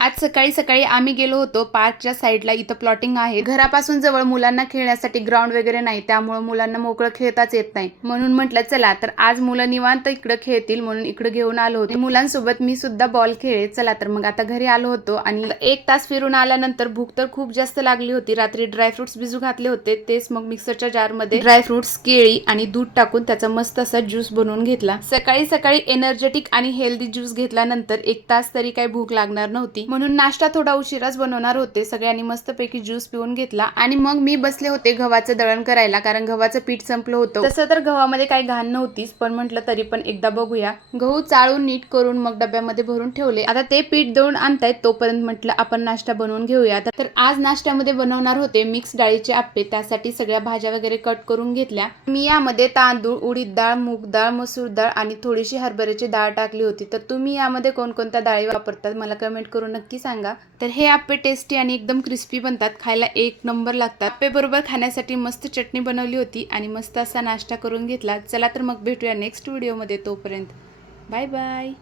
आज सकाळी सकाळी आम्ही गेलो होतो पार्कच्या साईडला. इथं प्लॉटिंग आहे. घरापासून जवळ मुलांना खेळण्यासाठी ग्राउंड वगैरे नाही, त्यामुळे मुलांना मोकळं खेळताच येत नाही. म्हणून म्हटलं चला तर आज मुलं निवांत इकडे खेळतील म्हणून इकडे घेऊन आलो होतो. मुलांसोबत मी सुद्धा बॉल खेळे. चला तर मग आता घरी आलो होतो आणि 1 तास फिरून आल्यानंतर भूक तर खूप जास्त लागली होती. रात्री ड्रायफ्रुट्स भिजू घातले होते, तेच मग मिक्सरच्या जारमध्ये ड्रायफ्रुट्स, केळी आणि दूध टाकून त्याचा मस्त असा ज्यूस बनवून घेतला. सकाळी सकाळी एनर्जेटिक आणि हेल्दी ज्यूस घेतल्यानंतर 1 तास तरी काही भूक लागणार नव्हती. म्हणून नाश्ता थोडा उशिराच बनवणार होते. सगळ्यांनी मस्तपैकी ज्यूस पिऊन घेतला आणि मग मी बसले होते गव्हाचं दळण करायला, कारण गव्हाचं पीठ संपलं होतं. तसं तर गव्हामध्ये काही घाण नव्हतीच, पण म्हटलं तरी पण एकदा बघूया. गहू चाळून नीट करून मग डब्यामध्ये भरून ठेवले. आता ते पीठ दळून आणतायत तोपर्यंत म्हटलं आपण नाश्ता बनवून घेऊया. तर आज नाश्त्यामध्ये बनवणार होते मिक्स डाळीचे आप्पे. त्यासाठी सगळ्या भाज्या वगैरे कट करून घेतल्या. मी यामध्ये तांदूळ, उडीद डाळ, मूग डाळ, मसूर डाळ आणि थोडीशी हरभऱ्याची डाळ टाकली होती. तर तुम्ही यामध्ये कोणकोणत्या डाळी वापरतात मला कमेंट करून नक्की सांगा. तर हे आप्पे टेस्टी आणि एकदम क्रिस्पी बनतात. खायला एक नंबर लागतात. आप्पे बरोबर खाण्यासाठी मस्त चटणी बनवली होती आणि मस्त असा नाश्ता करून घेतला. चला तर मग भेटूया नेक्स्ट व्हिडिओमध्ये. तोपर्यंत बाय बाय.